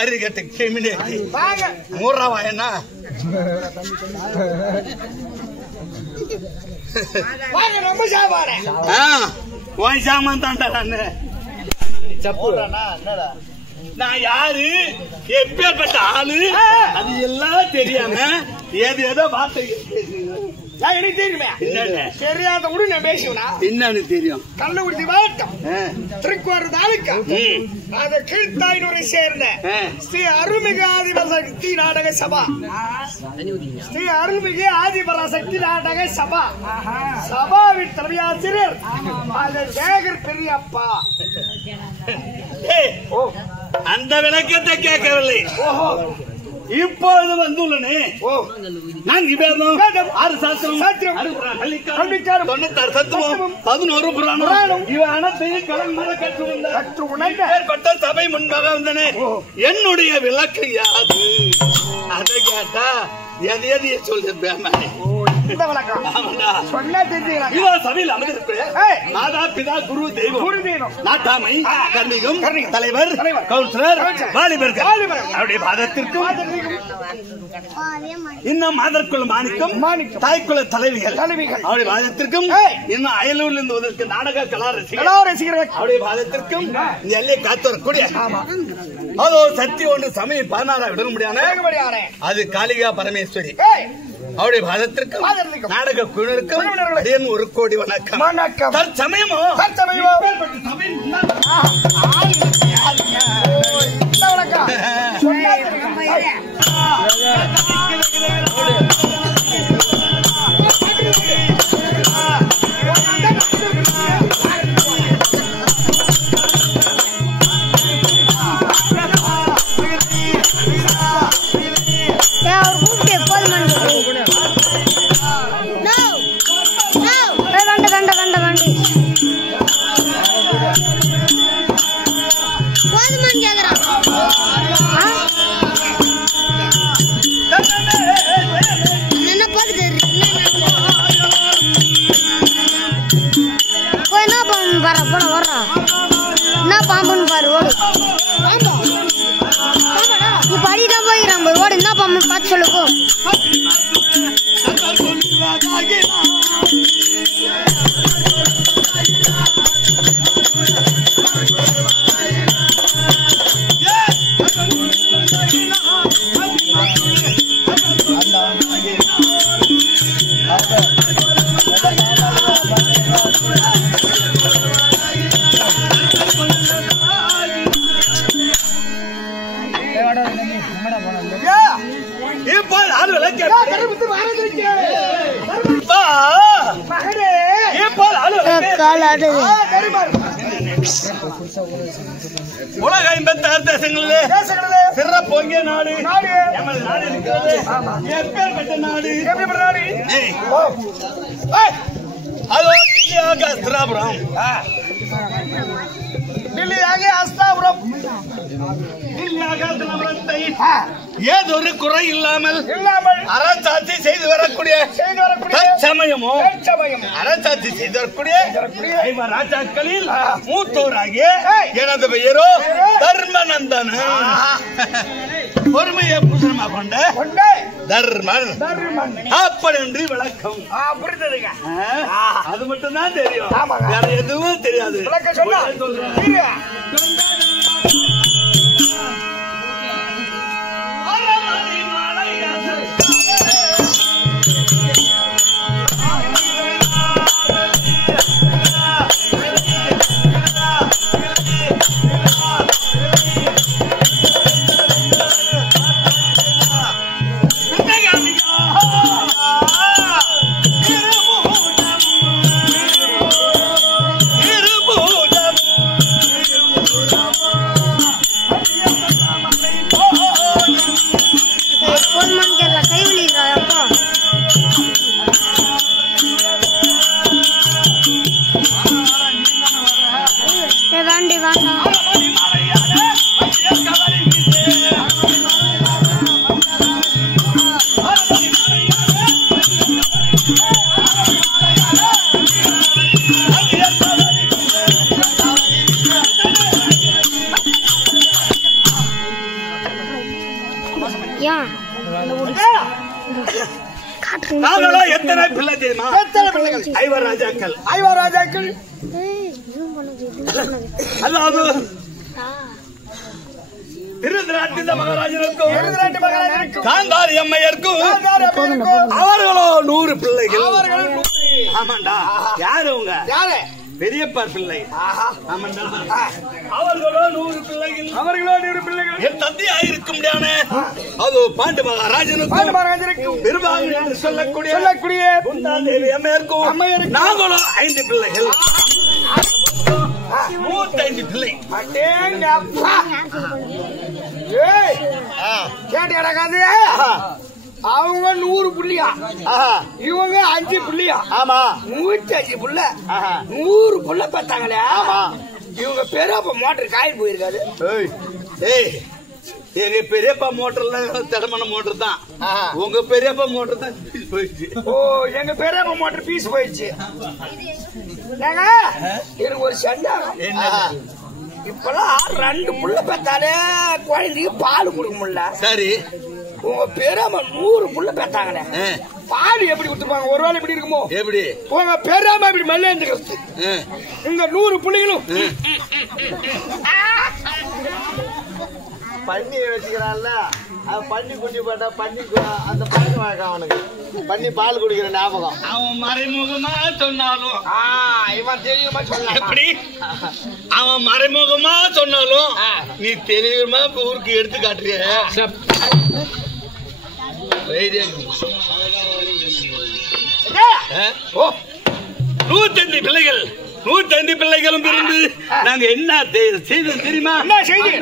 அரிகட்டு கிமினி மூர்றவா என்ன சாமான் தாண்டா நான் யாரு எப்பேற்பட்ட ஆளு அது எல்லாம் தெரியாம ஏது ஏதோ வார்த்தை எனக்கு தெரியுமே தெரியாத கூட நான் பேசுவேனா என்னன்னு தெரியும் கள்ளக்குறிச்சி மாவட்டம் திருக்குவரூர் தாலுக்கா அது கீழ்த்தாயினூரை சேர்ந்த ஸ்ரீ அருள்மிகு ஆதிபராசக்தி நாடக சபா ஸ்ரீ அருள்மிகு ஆதிபராசக்தி நாடக சபா சபாவின் தலைமையாசிரியர் சேகர் பெரியப்பா. அந்த விளக்கத்தை கேட்கவில்லை. இப்பொழுது வந்துள்ளனே நான் ஆறு சாஸ்திரம் 96 தத்துவம் 11 புராணம் இவ அனைத்தையும் கடன்மர கற்றுப்பட்ட சபை முன்பாக வந்தனே. என்னுடைய விளக்கு யாது அதை கேட்டா எது எது சொல்றேன் சபையில் அமர்ந்திருப்பேன். மாதா பிதா குரு தெய்வம் நாட்டாமை கர்ணிகம் தலைவர் கவுன்சிலர் வாலிபர்கள் அவருடைய பாதத்திற்கும் இன்னும் மாதற்குள் மாணிக்கம் தாய்க்குள்ள தலைவிகள் அவருடைய பாதத்திற்கும் இன்னும் அயலூரில் இருந்து வந்திருக்க நாடக கலா ரசிகர்கள் அவருடைய பாதத்திற்கும் இந்த எல்லையை காத்து வரக்கூடிய அதோ சக்தி ஒன்று சமயம் 16 விட முடியாது. அது காளிகா பரமேஸ்வரி அவருடைய பாதத்திற்கும் நாடக குழுவிற்கும் ஒரு கோடி வணக்கம். தற்சமயமோ உலக 56 தேசங்களிலே சிறப்போங்கிய நாடு எமது நாடு இருக்கிறது. எப்பேற்பட்ட நாடு அதோ ஏதொரு குறை இல்லாமல் அரசாட்சி செய்து வரக்கூடிய சமயமோ அரசாட்சி செய்து வரக்கூடிய ராஜாக்களில் மூத்தோராகிய எனது பெயரோ தர்மநந்தன். பொறுமையை பூசணமா கொண்ட தர்மன் அப்படி என்று விளக்கம். அது மட்டும் தான் தெரியும், வேற எதுவும் தெரியாது. நாங்களும் எத்தனை பிள்ளை தெரியுமா? எத்தனை பிள்ளைகள்? 5 ராஜாக்கள். 5 ராஜாக்கள். அதாவது திருதராட்டிய மகாராஜனுக்கும் காந்தாரி அம்மையருக்கும் அவர்களோ 100 பிள்ளைகள். ஆமாண்டா. யாரு உங்க? யாரு? பெரியப்பா பிள்ளை. ஆமாண்டா. அவர்களோ 100 பிள்ளைகள். என் தந்தையா இருக்கும் அது பாண்டு மகாராஜனுக்கும் பெருமாள் என்று சொல்லக்கூடிய குந்தாந்தேவி அம்மையருக்கும் நாங்களும் 5 பிள்ளைகள். 105 பிள்ளை. அவங்க 100 புள்ளியா, இவங்க 5 புள்ளியா? ஆமா, 105 புள்ள, 100 புள்ள பார்த்தாங்களே. ஆமா, இவங்க பெரியப்பா மோட்டர் காயில் போயிருக்காது. எங்க பெரியப்பா மோட்டர்ல தடமான மோட்டர் தான். உங்க பெரியப்பா மோட்டர் தான் போயிடுச்சு. ஓ, எங்க பெரியப்பா மோட்டர் பீஸ் போயிடுச்சு. எனக்கு ஒரு சந்தேகம். இப்பெல்லாம் 2 புள்ள பார்த்தாலே குழந்தைக்கு பால் கொடுக்க முடியல. சரி, உங்க பெரியம்மா 100 புள்ள பார்த்தாங்களே, பால் எப்படி கொடுத்துருப்பாங்க? ஒருவேளை எப்படி இருக்குமோ? எப்படி உங்க பெரியம்மா இப்படி மெல்ல இருந்துக்கிறது, இங்க 100 புள்ளிகளும் பண்ணி வச்சுக்கிறான்ல, பண்ணி குட்டி போட்டா பண்ணி அந்த பழக்கம் வழக்கம் அவனுக்கு. பண்ணி பால் குடிக்கிற ஞாபகம். அவன் மறைமுகமா சொன்னாலும் இவன் தெரியுமா சொல்ல? எப்படி அவன் மறைமுகமா சொன்னாலும் நீ தெரியுமா ஊருக்கு எடுத்து காட்டுறிய. 105 பிள்ளைகள், 105 பிள்ளைகளும் பிறந்து நாங்க என்ன செய்தோம் தெரியுமா? என்ன செய்தி?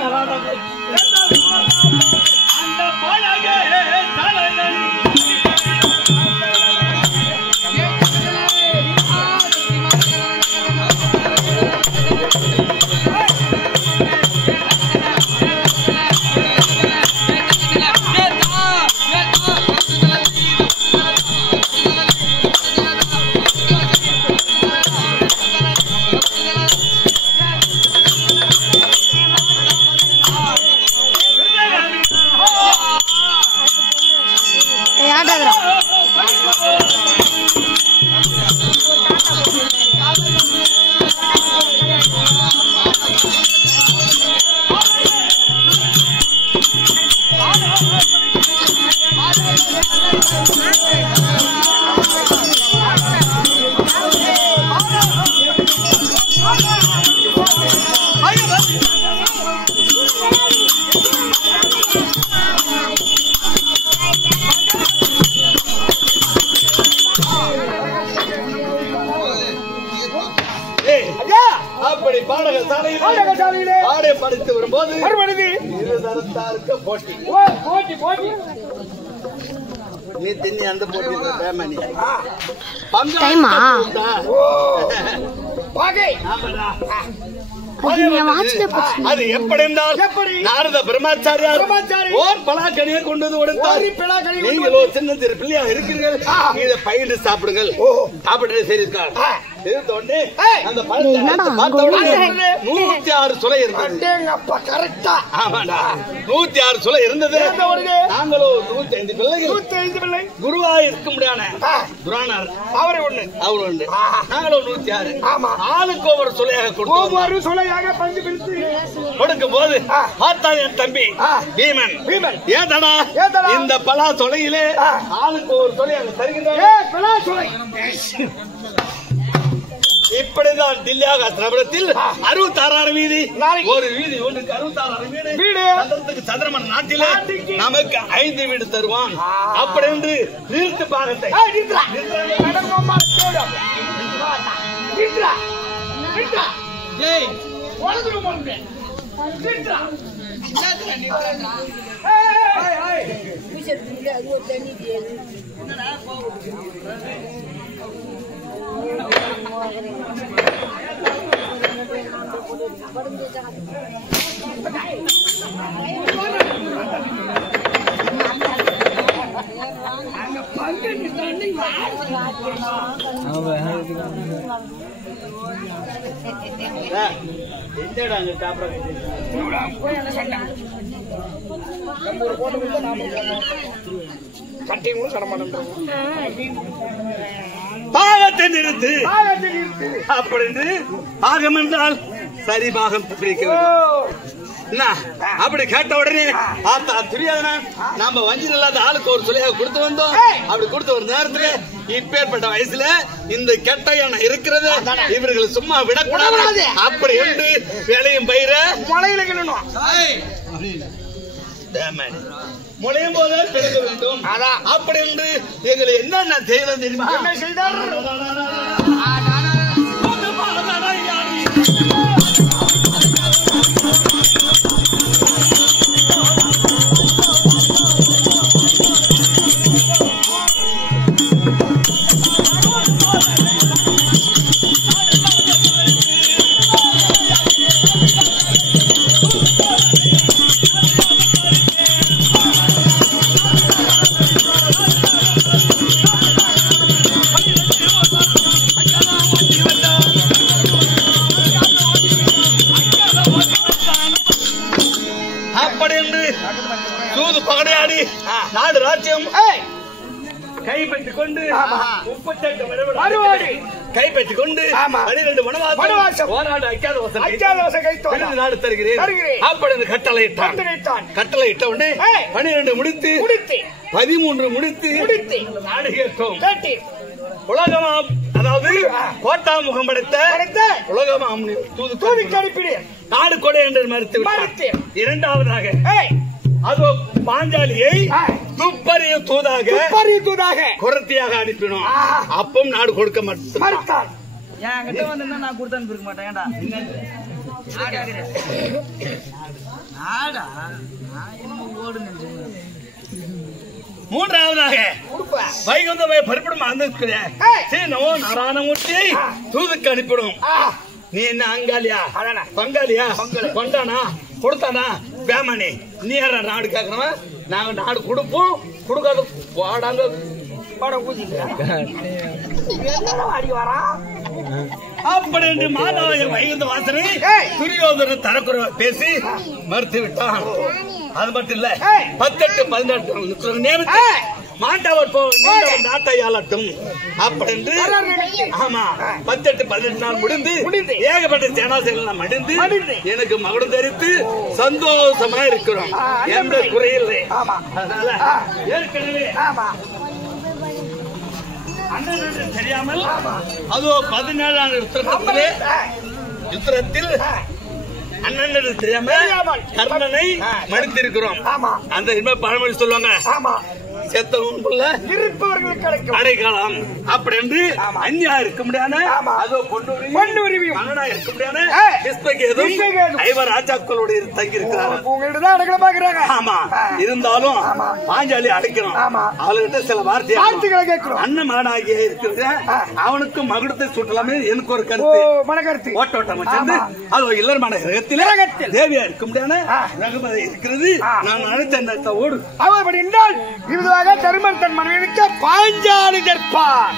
அப்படி பாடகசாலையிலே ஆடை படித்து வரும்போது இருதரத்தாருக்கு போட்டி. நீ தின்னி அந்த போட்டி அது எப்படி என்றால் நாரத பிரம்மாச்சாரியார் ஓர் பலாக்கனியை கொண்டு வந்து கொடுத்தார். நீங்களோ சின்ன சிறு பிள்ளையாக இருக்கிறீர்கள், இதை பயின்று சாப்பிடுங்கள் அப்படின்னு சொல்லியிருக்கார். அந்த பழத்தை பார்த்த உடனே 106 சுளை இருந்தது. ஆமாடா, 106 சுளை இருந்தது. நாங்களோ 105 பிள்ளைகள். குருவாய் இருக்க முடியாத குருவானார் அவர் ஒண்ணு, நாங்களோ 106. ஆளுக்கு ஒவ்வொரு சுளையாக கொடுக்கும் போது பார்த்தான் என் தம்பி பீமன். ஏதடா இந்த பலா சொலையிலே ஆளுக்கு ஒரு சொலையாக தருகின்ற. இப்படிதான் தில்லியாக திரபலத்தில் 66 வீதி, ஒரு வீதி ஒன்றுக்கு 66 வீடு. சந்திரமன் நாட்டிலே நமக்கு 5 வீடு தருவான் அப்படி என்று நிறுத்து பாகத்தை நம்ம ஒரு போட்டு கொடுத்தா நாம கட்டையும் கூட தரமாட்டோம். பாகத்தை நிறுத்து அப்படின்னு பாகம் என்றால் சரி பாகம் பிரிக்க வேண்டும். அப்படி கேட்ட உடனே தெரியாதுன்னா நம்ம வஞ்சில இல்லாத ஆளுக்கு ஒரு சொல்லியாக கொடுத்து வந்தோம். அப்படி கொடுத்த ஒரு நேரத்துல இப்பேற்பட்ட வயசுல இந்த கெட்ட எண்ணம் இருக்கிறது, இவர்கள் சும்மா விடக்கூடாது அப்படி என்று வேலையும் பயிர மலையில கிளணும் முளையும் போதே பெருக வேண்டும். அப்படி என்று எங்களை என்ன செய்யணும் தெரியுமா? என்ன செய்தார்? சூது பகடையாடி நாடு ராஜ்யம் கைப்பற்றிக் கொண்டு 38 வருவாடி கைப்பற்றிக் கொண்டு 12 வனவாசம் ஓராண்டு அக்காத நாடு தருகிறேன் அப்படி கட்டளையிட்டான். கட்டளையிட்ட உடனே 12 முடித்து 13 முடித்து நாடு கேட்டோம். உலகமாம் அதாவது கோட்டா முகம் படைத்த உலகமாம் தூதுக்கு அனுப்பிடு நாடு கொடை என்று மறுத்து இரண்டாவதாக அதோ பாஞ்சாலியை துப்பறிய தூதாக குரத்தியாக அனுப்பினோம். அப்பவும் நாடு கொடுக்க மாட்டான். என்கிட்ட வந்து நான் கொடுத்து அனுப்பிருக்க மாட்டேன். மூன்றாவதாக வைகுந்தவை பரிபடும் நாராயணமூர்த்தியை தூதுக்கு அனுப்பிடும். நீ என்ன அங்காளியா பங்காளியா கொண்டானா கொடுத்தானா பேமணி நீ யார நாடு கேட்கறவன்? நாங்க நாடு கொடுப்போம், கொடுக்காத வாடாங்க அப்படி என்று மாதாவை வைகுந்த வாசனை துரியோதன தரக்குறை பேசி மறுத்து விட்டான். அது மட்டும் இல்ல 18 18 நேரத்தை மாண்டவர் நாட்டையாளட்டும் அப்படின்னு ஆமா 18 18 நாள் முடிந்து ஏகப்பட்ட சேனாசேனா மடிந்து எனக்கு மகுடம் தரித்து சந்தோஷமா இருக்கிறோம். எந்த குறையில்லை. அதனால ஏற்கனவே அண்ணன் தெரியாமல் அதோ 17ஆம் யுத்தத்தில் அண்ணன் தெரியாமல் கர்ணனை மடித்திருக்கிறோம். அந்த இனிமே பழமொழி சொல்லுவாங்க, அடைக்கலாம் அப்படி என்று அந்நியா இருக்க முடியாது. அதோ மகனா இருக்க முடியாது. ஐவர் ராஜாக்களோடு தங்கி இருக்கிறாங்க. ஆமா இருந்தாலும் பாஞ்சாலி அடைக்கணும். அவர்கிட்ட சில வார்த்தைகளை கேட்கணும். அண்ணன் மகனாகிய இருக்கிறது அவனுக்கு மகுடத்தை சுட்டலாமே எனக்கு ஒரு கருத்து ஓட்டோட்டம் சேர்ந்து அது இல்லறமான கிரகத்தில் தேவியா இருக்க முடியாது. ரகுமதி இருக்கிறது. நான் அழைத்த ஓடு அவர் என்றால் தர்மன் தன் மனைவிக்கு பாஞ்சாலி தற்பார்.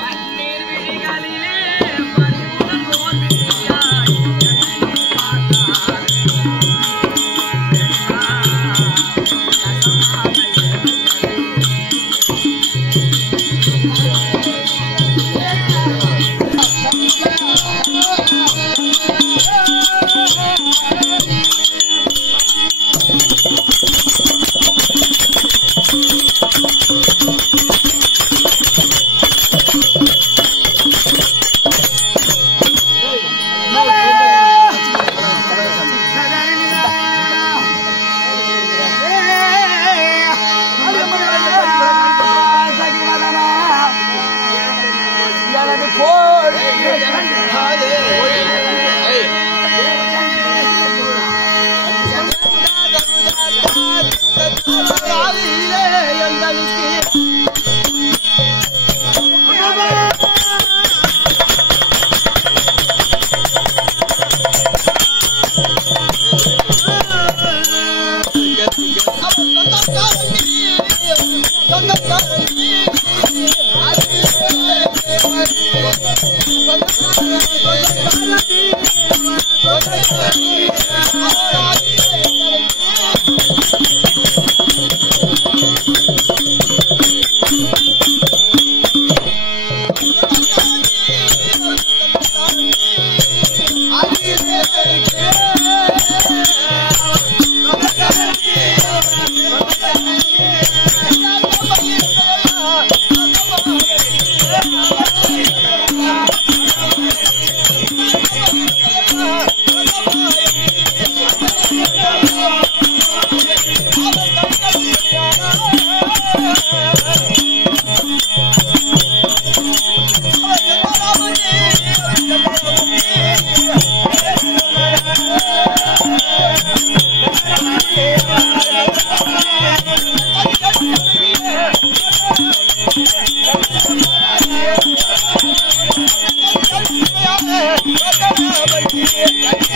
Thank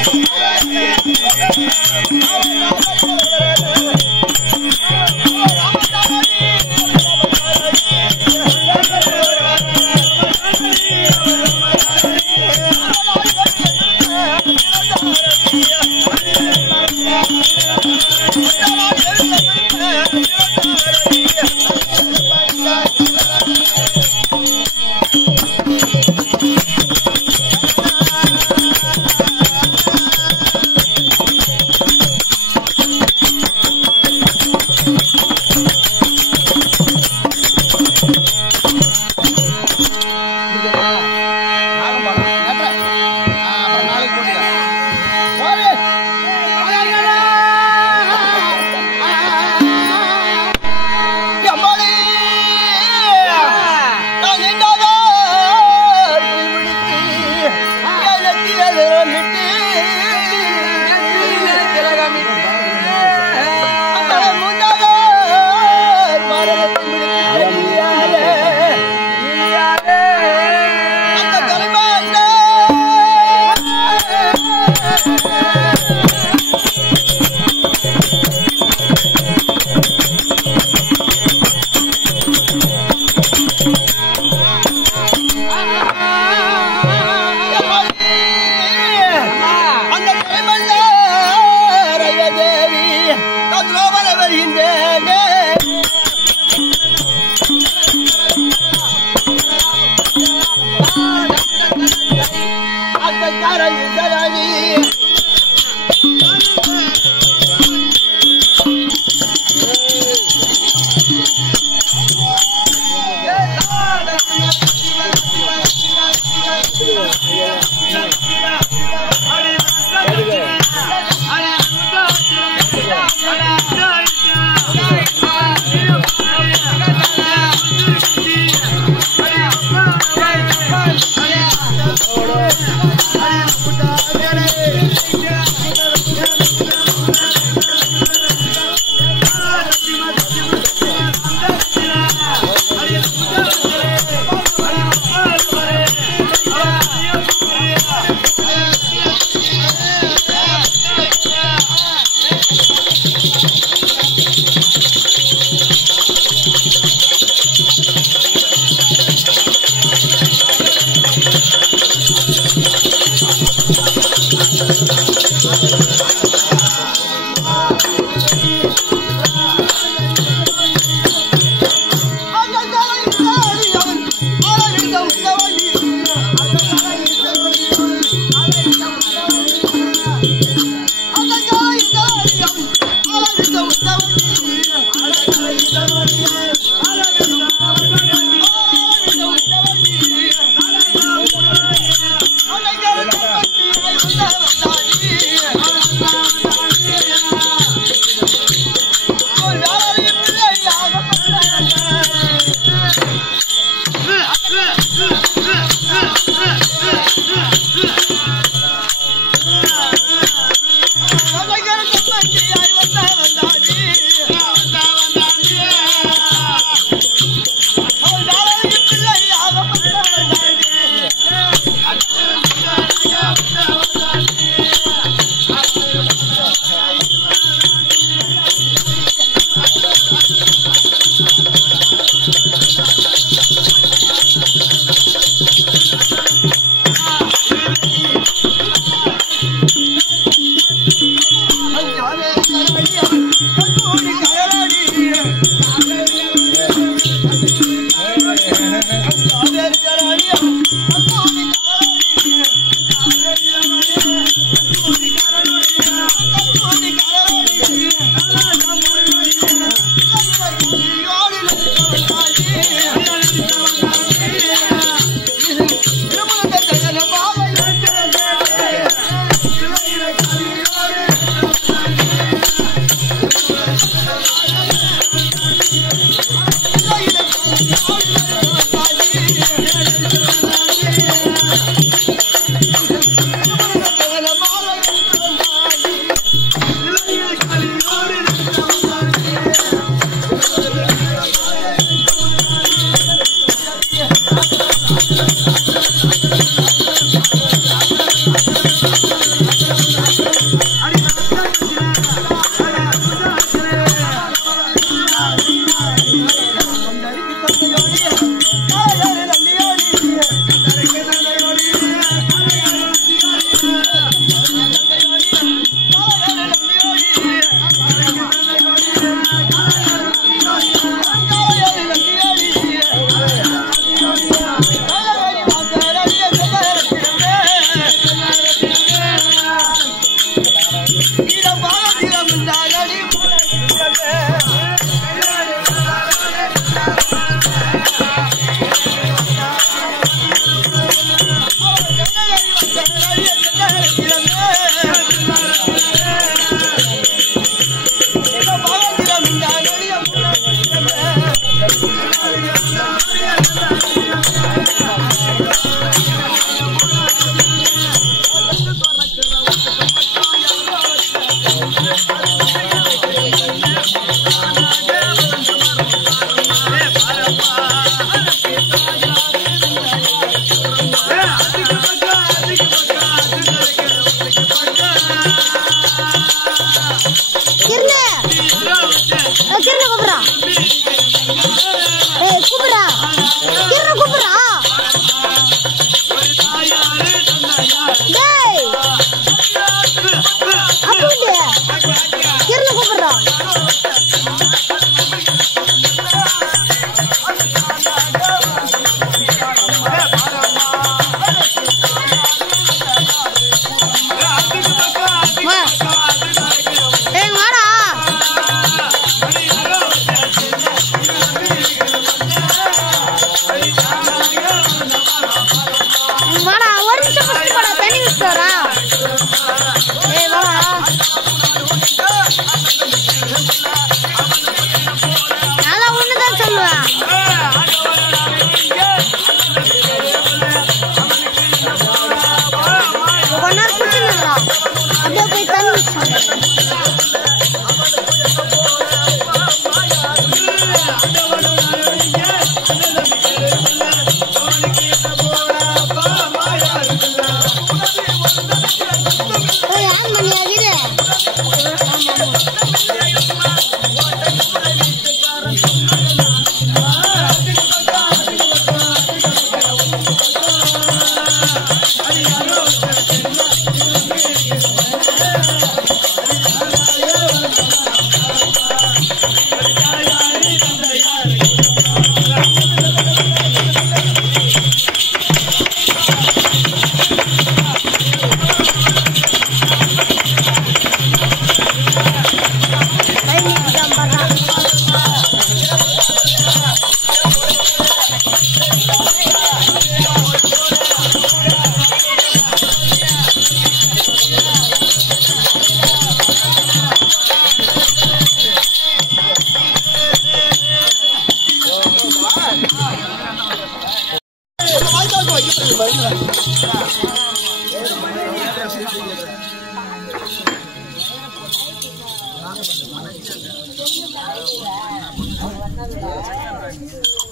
you.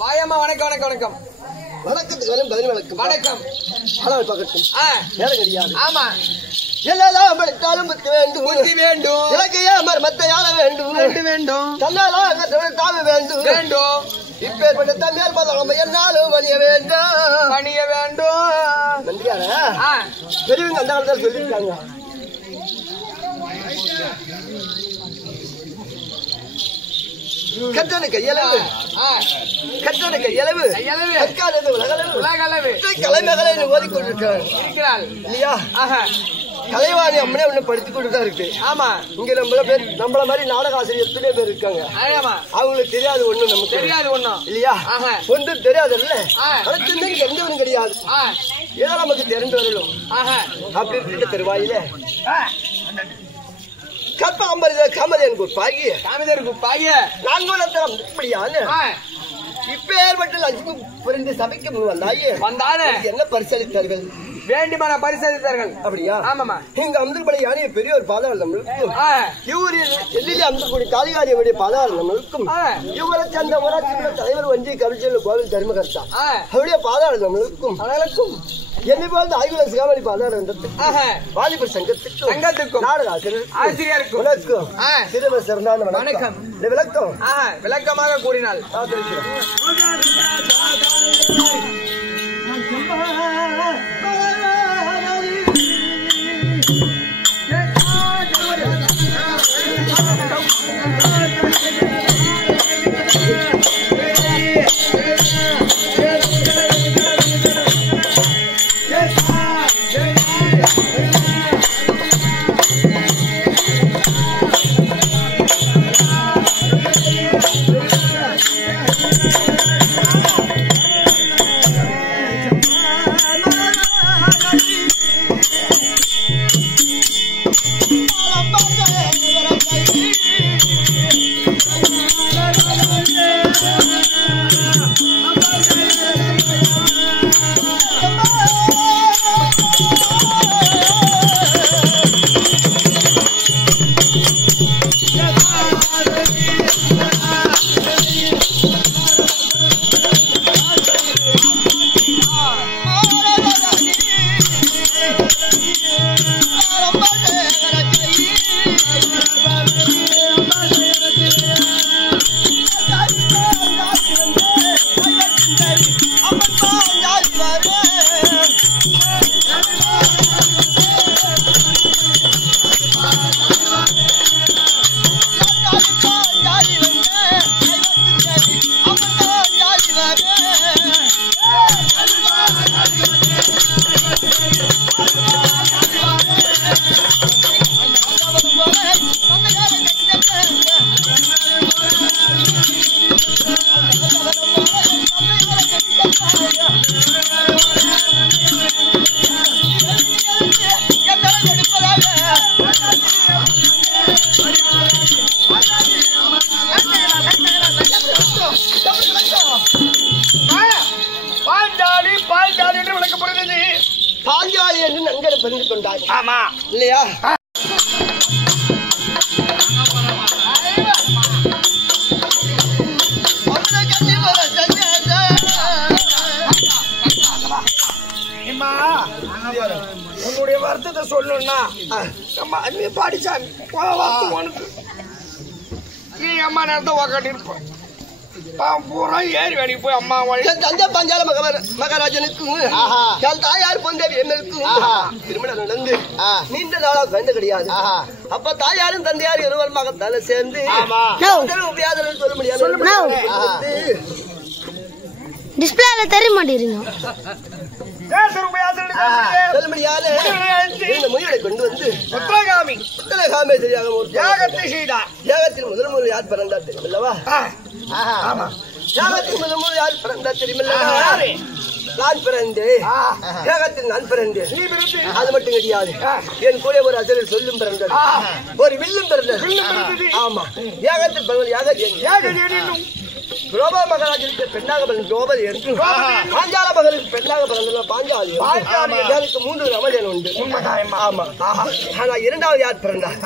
வாயம்மா வணக்கம் வணக்கம் வணக்கம் வணக்கத்துக்கு பதில் வணக்கம் வணக்கம் அளவு பக்கட்டும் நேரம் கிடையாது. ஆமா எல்லாம் படித்தாலும் புத்தி வேண்டும் புத்தி வேண்டும் இலக்கையா மத்த யாழ வேண்டும் வேண்டும் தன்னாலா தாம வேண்டும் வேண்டும் இப்பேற்பட்ட தன்மையால் பார்த்தோம் என்னாலும் வணிய வேண்டும் பணிய வேண்டும் நன்றியாரா பெரியவங்க அந்த காலத்தில் சொல்லியிருக்காங்க. கற்றனுக்கு இயலவு கற்றனுக்கு இயலவு கற்காலது உலகளவு கலைமகளை ஓதிக்கொண்டிருக்கிறாள் இல்லையா? கலைவாணி அம்மனே ஒண்ணு படித்து கொண்டுதான் இருக்கு. ஆமா இங்க நம்மள மாதிரி நாடக ஆசிரியர் எத்தனை பேர் இருக்காங்க. அவங்களுக்கு தெரியாது ஒண்ணு நமக்கு தெரியாது ஒண்ணும் இல்லையா? ஒன்றும் தெரியாது இல்ல எந்த ஒண்ணும் கிடையாது. ஏதோ நமக்கு தெரிந்து வரணும் அப்படி இருக்க தருவாயில காமதேன் குப்பாகிய நான்கோலத்தரம் இப்படியான்னு இப்பேற்பட்ட லட்சுமி புரிந்து சபைக்கு வந்தாயே என்ன பரிசளித்தார்கள் வேண்டிமான பரிசளித்தார்கள் அப்படியா? ஆமாமா இங்க அம்தல்படை யானைய பெரிய ஒரு பாதாளம் நம்மளுக்கும் இவரில் எல்லிலே அம்தல்படி காளிகாரியவுடைய பாதாளம் நம்மளுக்கும் இவரை சேர்ந்த ஊராட்சி தலைவர் வஞ்சி கவிச்சல் கோவில் தர்மகர்த்தா அவருடைய பாதாளம் நம்மளுக்கும் என்னை போல ஆய்வுல சிகாமணி பாதாளம் வாலிபர் சங்கத்துக்கும் நாடக ஆசிரியருக்கும் உனக்கும் சிறுவ சிறந்தான வணக்கம் விளக்கம் விளக்கமாக கூறினால் பாஞ்சாலி என்று நன்கரை பறிந்து கொண்டாய். ஆமா இல்லையா? உன்னுடைய வருத்தத்தை சொல்லணும்னா நம்ம அண்ணி பாடிச்சாமி உனக்கு நீ அம்மா நேரத்தை உக்காட்டி இருப்போம் பூரா ஏறி வேலைக்கு போய் அம்மா என் தந்தை பாஞ்சால மகாராஜனுக்கும் என் தாயார் பொந்தேவி என்னருக்கும் திருமணம் நடந்து நீண்ட நாளா குழந்தை கிடையாது. அப்ப தாயாரும் தந்தையார் இருவர் மகத்தால சேர்ந்து சொல்ல முடியாது. டிஸ்பிளேல தெரிய மாட்டேங்கிறீங்க. சொல்ல முடியாது. இந்த முனிவரை கொண்டு வந்து உத்தரகாமி சரியாக ஒரு யாகத்தை செய்தார். யாகத்தில் முதல் முதல் யார் பிறந்தார் தெரியுமில்லவா? யாகத்தில் முதல் முதல் யார் பிறந்தார் தெரியுமில்லவா? நான் பிறந்தேன். யாகத்தில் நான் பிறந்தேன். அது மட்டும் கிடையாது, என் கூட ஒரு அசலில் சொல்லும் பிறந்தது, ஒரு வில்லும் பிறந்தது. ஆமா, யாகத்தில் பிறந்த யாக குரோபா மகாராஜனுக்கு பெண்ணாக பிறந்த குரோபதி என்று பாஞ்சால மகளுக்கு பெண்ணாக பிறந்த பாஞ்சாலி. எனக்கு 3 ரமணன் உண்டு. ஆமா, ஆனா இரண்டாவது யார் பிறந்தார்?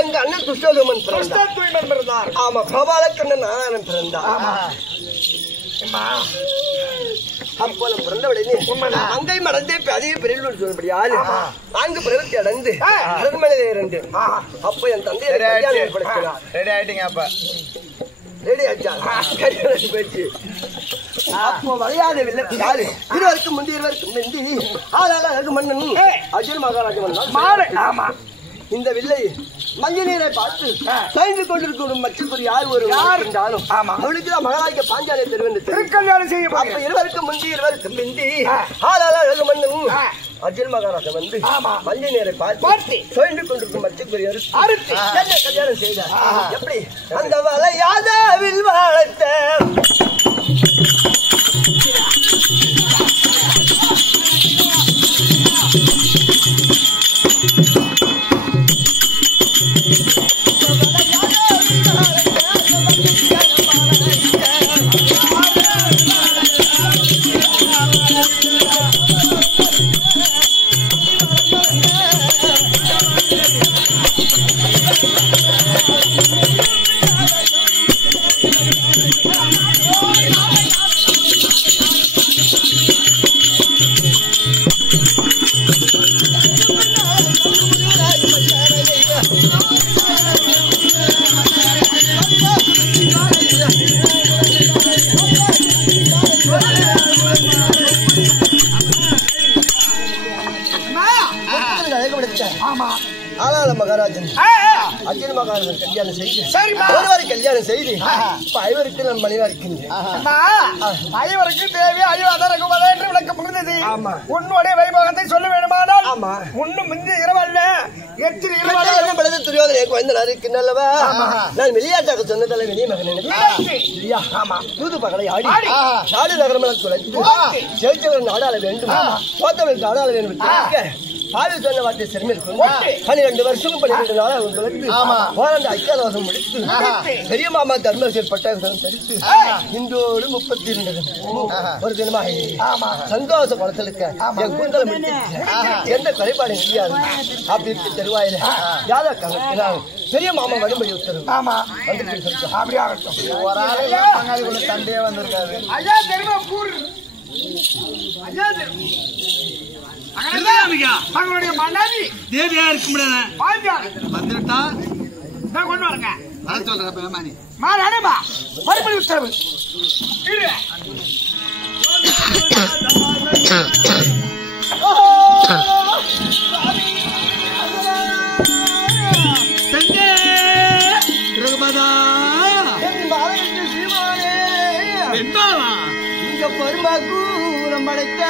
எங்க அண்ணன் துஷ்டோதமன் பிறந்தார். ஆமா, கோபாலக்கண்ணன் நாராயணன் பிறந்தார். அப்போ பிறந்த உடனே அங்கை மடந்தே அதிக பெரிய சொல்லப்படியால் 4 பிறகு அடைந்து அரண்மனையில இருந்து அப்போ என் தந்தையை கல்யாணம் படுத்தினார். ரெடி ஆயிட்டீங்க? அப்ப ரெடி ஆச்சா? கல்யாணம் போயிடுச்சு. அப்போ விளையாடவில்லை யாரு? இருவருக்கும் முந்தி ஆளாக மன்னன் அர்ஜுன் மகாராஜன் வந்தான். ஆமா, இந்த வில்லை மஞ்சள் நீரை பார்த்து சாய்ந்து கொண்டிருக்கும் மக்கள் யார் ஒரு இருந்தாலும் அவளுக்கு தான் மகாராஜ பாஞ்சாலியை தெரிவித்து கல்யாணம் செய்ய. அப்ப இருவருக்கும் பிந்தி ஆளாக மன்னன் அர்ஜுன் மகாராஜன் வந்து மஞ்சள் நீரை பார்த்து சாய்ந்து கொண்டிருக்கும் மக்கள் என்ன கல்யாணம் செய்தார். எப்படி அந்த வளையாதவில் வாழத்த மகாராஜன் அர்ஜுன் மகாராஜன் கல்யாணம் செய்து ஒருவரை கல்யாணம் செய்து ஐவருக்கு நம் மனைவா இருக்கின்றேன். ஐவருக்கு தேவை ஐவதற்கு என்று விளக்கம் முடிந்தது. உன்னுடைய வைபவத்தை சொல்ல வேண்டுமானால் முன்னும் முந்தி இரவல்ல எத்தனை இரவு துரியோதனை குழந்தை இருக்கின்றல்லவா? நான் விளையாட்டாக சொன்னதால வெளிய மகன் தூது பகலை ஆடி நாடு நகரமெல்லாம் துளைத்து ஜெயிச்சவர் நாடாள வேண்டும், தோத்தவருக்கு ஆடாள வேண்டும். பாவி சொன்ன வார்த்தை சிறுமிருக்கும் 12 வருஷமும் 12 நாள் உங்களுக்கு போராண்ட அக்கியாதவாசம் முடித்து பெரிய மாமா தர்மசேர் பட்டாபிஷேகம் தரித்து இன்றோடு 32 ஒரு தினமாக சந்தோஷ குளத்திலுக்க என் கூந்தலை முடித்து எந்த குறைபாடு முடியாது அப்படி இருக்கு தெருவாயில யாதா காலத்தினால் பெரிய மாமா வழிபடி உத்தரவு அப்படியே ஆகட்டும் ஒரு ஆளு சண்டையே வந்திருக்காரு. ஐயா தெரியுமா கூறு ஐயா தங்களுடைய மனைவி தேவியா இருக்க முடியாது பாஞ்சாலி வந்துட்டா நான் கொண்டு வரேங்க. நான் சொல்றேன் மாணி அனுமா மறுபடி உத்தரவு இரு. பருமாக்கூரம் படைத்த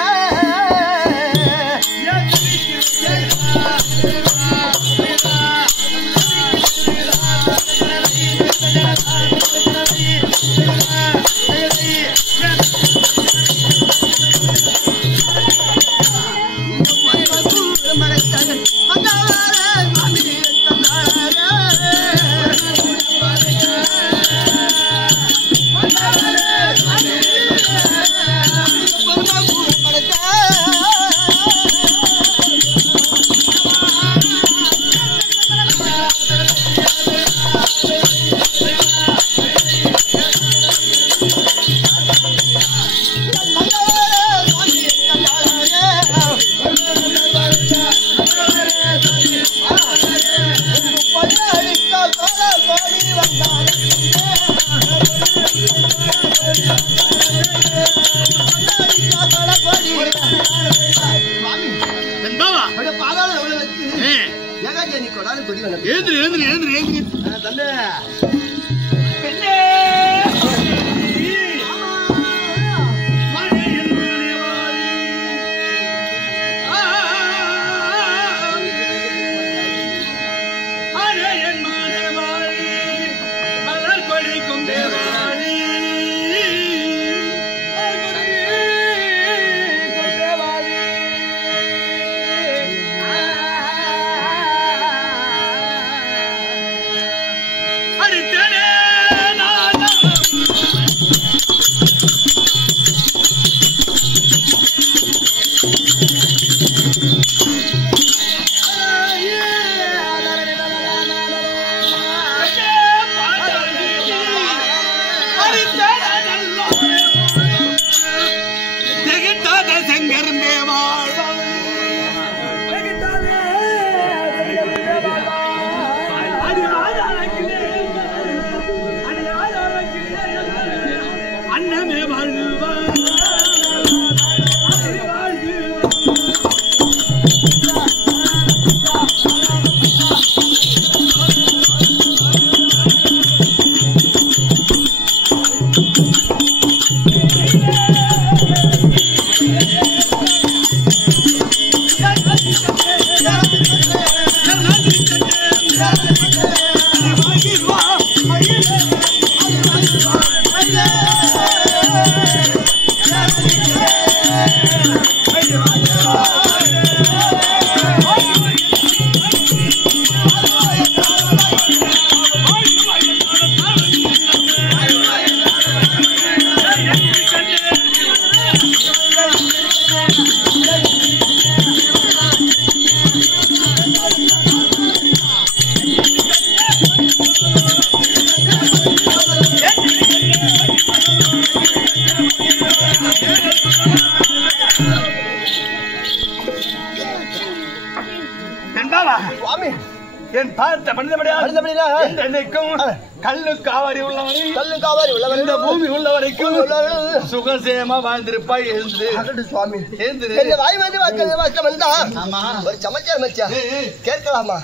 என் பார்த்த மனிதபடியாக்கும் கல்லு காவாரி உள்ளவரை இந்த பூமி உள்ளவரைக்கும் சுகசேமா வாழ்ந்திருப்பாய். சுவாமி வாய் வந்து சமைச்சார் மச்சா கேட்கலாமா?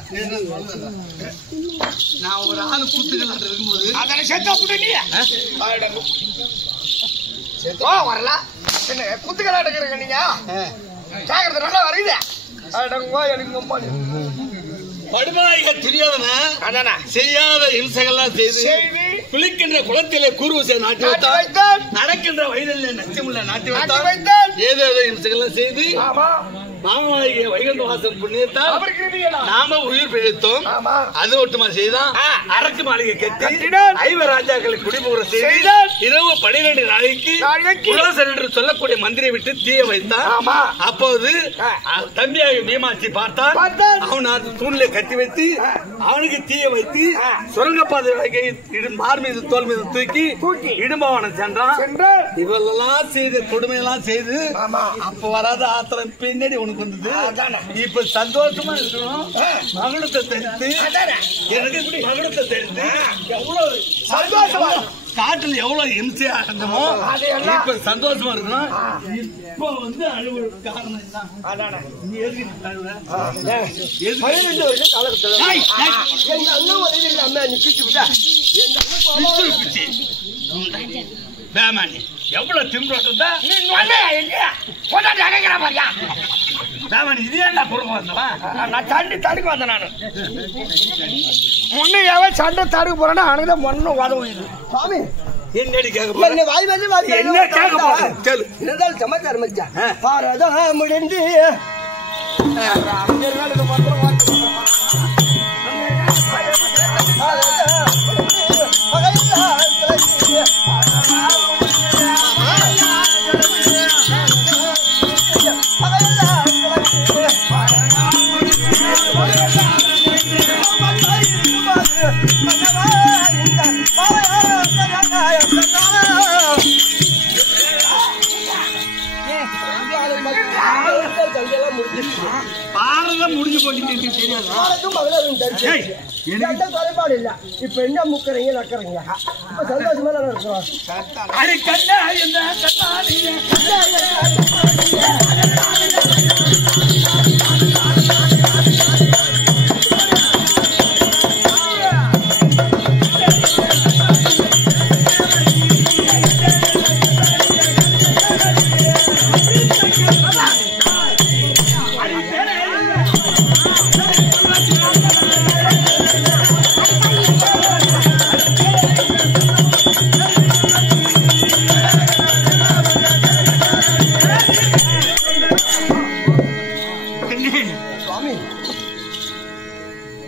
நான் ஒரு ஆளு குத்துகள் இருக்கும்போது அதனை சேர்த்தா புட்டீங்க வரல என்ன குத்துக்கள் எடுக்கிறீங்க நீங்க கேக்குறது நல்லா வருது. படுநாயக தெரியாதன செய்யாத இம்சைகள்லாம் செய்து குளிக்கின்ற குளத்திலே கூறுவசை நாட்டி வைத்தான், நடக்கின்ற வயதில் நச்சமுள்ள நாட்டி வைத்தான், ஏதோ இம்சைகள்லாம் செய்து மாமாகிய வைகுண்டவாசன் புண்ணியத்தால் நாம உயிர் பிழைத்தோம். அது மட்டுமா செய்தான் அரக்கு மாளிகை கட்டி ஐவர் ராஜாக்களை குடிபுற செய்து இரவு 12 நாளைக்கு புலோசர் என்று சொல்லக்கூடிய மந்திரை விட்டு தீய வைத்தான். அப்போது தம்பியாக மீமாட்சி பார்த்தான். அவன் தூண்ல கட்டி வைத்து அவனுக்கு தீய வைத்து சுரங்கப்பாதை மார் மீது தோல் மீது தூக்கி இடும்பவனம் சென்றான். இவெல்லாம் செய்து கொடுமையெல்லாம் செய்து அப்ப வராத ஆத்திரம் பின்னாடி உனக்கு வந்தது. இப்ப சந்தோஷமா இருக்கணும். மகுடத்தை தெரிந்து எனக்கு மகுடத்தை தெரிந்து எவ்வளவு சந்தோஷமா காட்டில் எவ்வளவு இம்சையா இருந்தமோ இப்ப சந்தோஷமா இருக்கணும். இப்ப வந்து அழுவ காரணம் தான் நீ எதுக்கு பேமானி எவ்வளவு திமுறா பேமானி இது ஏன்டா கொடுக்க வந்தவா? நான் சண்டை தடுக்க வந்தேன். நானு முன்னையாவே சண்டை தடுக்க போறேன்னா அவனுக்குதான் மண்ணு உதவும். சுவாமி என்னடி கேட்க என்ன கேட்க போறேன் இருந்தாலும் சமாச்சாரம் மச்சா பாரதம் முடிந்து பாரதம் முடிஞ்சு போட்டு தெரியாது. குறைபாடு இல்ல. இப்ப என்ன முக்கறீங்க நக்கறீங்க இப்ப சந்தோஷமா தான் இருக்கிறோம்.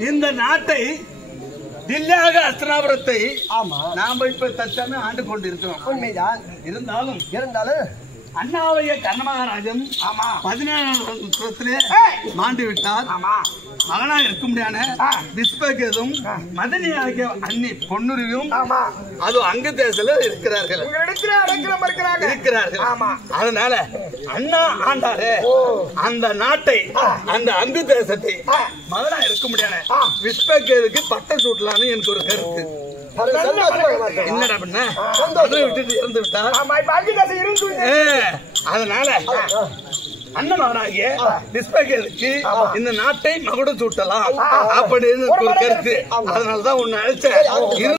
இந்த நாட்டை தில்லியாக அஸ்தினாபுரத்தை நாம இப்ப தற்சமயம் ஆண்டு கொண்டிருக்கிறோம். உண்மைதான். இருந்தாலும் அண்ணாவைய கர்ணமகாராஜன் 17 மாண்டு விட்டார். மகனா இருக்க முடியான விஸ்வகேதும் மதனி ஆகிய அன்னி பொன்னுரியும் அது அங்க தேசத்துல இருக்கிறார்கள். அதனால அண்ணா ஆண்டாரு அந்த நாட்டை அந்த அங்கு தேசத்தை மகனா இருக்க முடியான விஸ்வகேதுக்கு பட்டம் சூட்டலான்னு எனக்கு ஒரு கருத்து. என்னடா பண்ண விட்டுட்டு இறந்து விட்டார். அதனால அண்ணன் மகனாகிய விஸ்வகேதுக்கு இந்த நாட்டை மகுடம் சூட்டலாம் அப்படின்னு ஒரு கருத்து. அதனாலதான் உன்னை அழைச்ச